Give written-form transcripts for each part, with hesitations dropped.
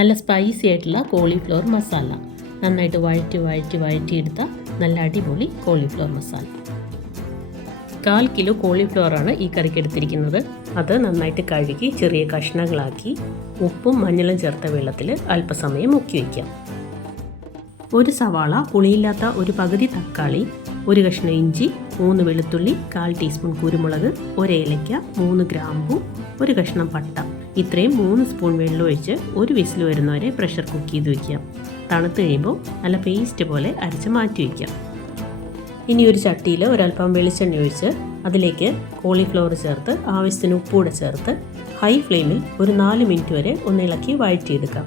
നല്ല സ്പൈസി ആയിട്ടുള്ള കോളിഫ്ലവർ മസാല. നന്നായിട്ട് വഴറ്റിയെടുത്ത നല്ല അടിപൊളി കോളിഫ്ലവർ മസാല. 1/4 കിലോ കോളിഫ്ലവറാണ് ഈ കറിക്ക് എടുത്തിരിക്കുന്നത്. അത് നന്നായിട്ട് കഴുകി ചെറിയ കഷ്ണങ്ങളാക്കി ഉപ്പും മഞ്ഞളും ചേർത്ത വെള്ളത്തിൽ അല്പസമയം മുക്കി വയ്ക്കാം. ഒരു സവാള, പുളിയില്ലാത്ത ഒരു പകുതി തക്കാളി, ഒരു കഷ്ണം ഇഞ്ചി, 3 വെളുത്തുള്ളി, 1/4 ടീസ്പൂൺ കുരുമുളക്, 1 ഏലയ്ക്ക, 3 ഗ്രാമ്പു, ഒരു കഷ്ണം പട്ട. ഇത്രയും 3 സ്പൂൺ വെള്ളം ഒഴിച്ച് ഒരു വിസിൽ വരുന്നവരെ പ്രഷർ കുക്ക് ചെയ്ത് വയ്ക്കാം. തണുത്ത് കഴിയുമ്പോൾ നല്ല പേസ്റ്റ് പോലെ അരച്ച് മാറ്റി വയ്ക്കാം. ഇനി ഒരു ചട്ടിയിൽ ഒരൽപ്പം വെളിച്ചെണ്ണ ഒഴിച്ച് അതിലേക്ക് കോളിഫ്ലവർ ചേർത്ത് ആവശ്യത്തിന് ഉപ്പൂടെ ചേർത്ത് ഹൈ ഫ്ലെയിമിൽ ഒരു 4 മിനിറ്റ് വരെ ഒന്ന് ഇളക്കി വഴറ്റിയെടുക്കാം.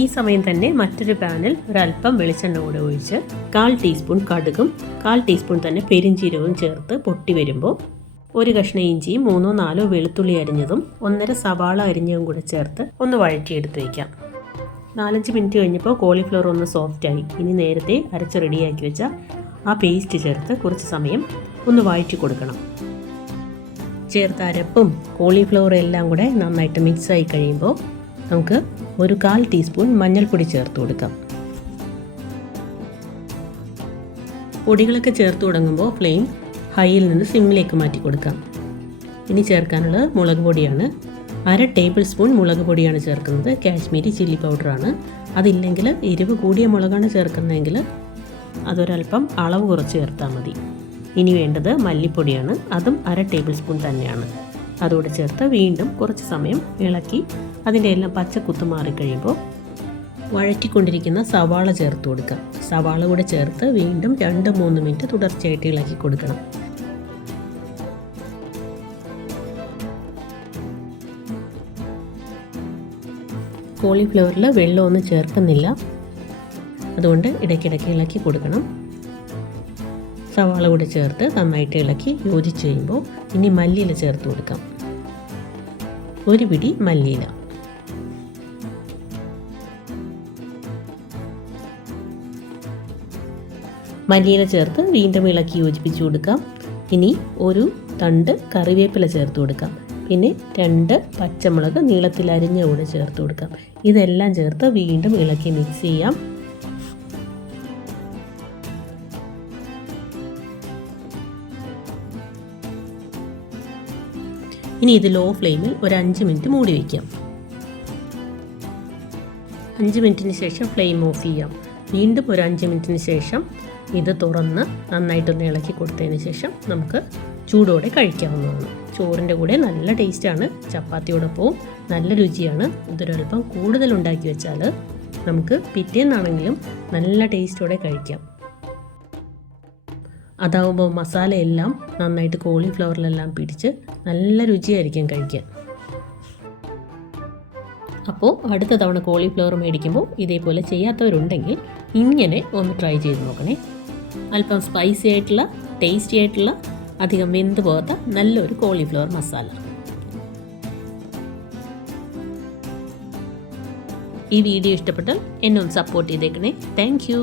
ഈ സമയം തന്നെ മറ്റൊരു പാനിൽ ഒരൽപ്പം വെളിച്ചെണ്ണ കൂടെ ഒഴിച്ച് 1/4 ടീസ്പൂൺ കടുകും 1/4 ടീസ്പൂൺ തന്നെ പെരിഞ്ചീരകവും ചേർത്ത് പൊട്ടി വരുമ്പോൾ ഒരു കഷ്ണം ഇഞ്ചിയും 3-4 വെളുത്തുള്ളി അരിഞ്ഞതും 1.5 സവാള അരിഞ്ഞതും കൂടെ ചേർത്ത് ഒന്ന് വഴറ്റിയെടുത്ത് വയ്ക്കാം. 4-5 മിനിറ്റ് കഴിഞ്ഞപ്പോൾ കോളിഫ്ലവർ ഒന്ന് സോഫ്റ്റായി. ഇനി നേരത്തെ അരച്ച് റെഡിയാക്കി വെച്ച ആ പേസ്റ്റ് ചേർത്ത് കുറച്ച് സമയം ഒന്ന് വഴറ്റി കൊടുക്കണം. ചേർത്ത അരപ്പും കോളിഫ്ലവറും എല്ലാം കൂടെ നന്നായിട്ട് മിക്സായി കഴിയുമ്പോൾ നമുക്ക് ഒരു 1/4 ടീസ്പൂൺ മഞ്ഞൾപ്പൊടി ചേർത്ത് കൊടുക്കാം. പൊടികളൊക്കെ ചേർത്ത് തുടങ്ങുമ്പോൾ ഫ്ലെയിം ഹൈയിൽ നിന്ന് സിമ്മിലേക്ക് മാറ്റി കൊടുക്കാം. ഇനി ചേർക്കാനുള്ളത് മുളക് പൊടിയാണ്. 1/2 ടേബിൾ സ്പൂൺ മുളക് പൊടിയാണ് ചേർക്കുന്നത്. കാശ്മീരി ചില്ലി പൗഡറാണ്. അതില്ലെങ്കിൽ എരിവ് കൂടിയ മുളകാണ് ചേർക്കുന്നതെങ്കിൽ അതൊരൽപ്പം അളവ് കുറച്ച് ചേർത്താൽ മതി. ഇനി വേണ്ടത് മല്ലിപ്പൊടിയാണ്. അതും 1/2 ടേബിൾ സ്പൂൺ തന്നെയാണ്. അതോടെ ചേർത്ത് വീണ്ടും കുറച്ച് സമയം ഇളക്കി അതിൻ്റെ എല്ലാം പച്ചക്കുത്ത് മാറിക്കഴിയുമ്പോൾ വഴറ്റിക്കൊണ്ടിരിക്കുന്ന സവാള ചേർത്ത് കൊടുക്കാം. സവാള കൂടെ ചേർത്ത് വീണ്ടും 2-3 മിനിറ്റ് തുടർച്ചയായിട്ട് ഇളക്കി കൊടുക്കണം. കോളിഫ്ലവറിൽ വെള്ളമൊന്നും ചേർക്കുന്നില്ല, അതുകൊണ്ട് ഇടയ്ക്കിടയ്ക്ക് ഇളക്കി കൊടുക്കണം. സവാള കൂടെ ചേർത്ത് നന്നായിട്ട് ഇളക്കി യോജിച്ച് കഴിയുമ്പോൾ ഇനി മല്ലിയില ചേർത്ത് കൊടുക്കാം. ഒരു പിടി മല്ലിയില. മല്ലിയില ചേർത്ത് വീണ്ടും ഇളക്കി യോജിപ്പിച്ച് കൊടുക്കാം. ഇനി ഒരു തണ്ട് കറിവേപ്പില ചേർത്ത് കൊടുക്കാം. പിന്നെ 2 പച്ചമുളക് നീളത്തിൽ അരിഞ്ഞ കൂടെ ചേർത്ത് കൊടുക്കാം. ഇതെല്ലാം ചേർത്ത് വീണ്ടും ഇളക്കി മിക്സ് ചെയ്യാം. ഇനി ഇത് ലോ ഫ്ലെയിമിൽ ഒരു 5 മിനിറ്റ് മൂടി വയ്ക്കാം. 5 മിനിറ്റിന് ശേഷം ഫ്ലെയിം ഓഫ് ചെയ്യാം. വീണ്ടും ഒരു 5 മിനിറ്റിന് ശേഷം ഇത് തുറന്ന് നന്നായിട്ടൊന്ന് ഇളക്കി കൊടുത്തതിന് ശേഷം നമുക്ക് ചൂടോടെ കഴിക്കാവുന്നതാണ്. ചോറിൻ്റെ കൂടെ നല്ല ടേസ്റ്റാണ്. ചപ്പാത്തിയോടൊപ്പവും നല്ല രുചിയാണ്. ഇതൊരൽപ്പം കൂടുതൽ ഉണ്ടാക്കി വെച്ചാൽ നമുക്ക് പിറ്റേന്നാണെങ്കിലും നല്ല ടേസ്റ്റോടെ കഴിക്കാം. അതാവുമ്പോൾ മസാലയെല്ലാം നന്നായിട്ട് കോളിഫ്ലവറിലെല്ലാം പിടിച്ച് നല്ല രുചിയായിരിക്കും കഴിക്കാൻ. അപ്പോൾ അടുത്ത തവണ കോളിഫ്ലവർ മേടിക്കുമ്പോൾ ഇതേപോലെ ചെയ്യാത്തവരുണ്ടെങ്കിൽ ഇങ്ങനെ ഒന്ന് ട്രൈ ചെയ്ത് നോക്കണേ. അല്പം സ്പൈസി ആയിട്ടുള്ള ടേസ്റ്റി ആയിട്ടുള്ള അധികം വെന്ത് പോകാത്ത നല്ലൊരു കോളിഫ്ലവർ മസാല. ഈ വീഡിയോ ഇഷ്ടപ്പെട്ടാൽ എന്നെ ഒന്ന് സപ്പോർട്ട് ചെയ്തേക്കണേ. Thank you.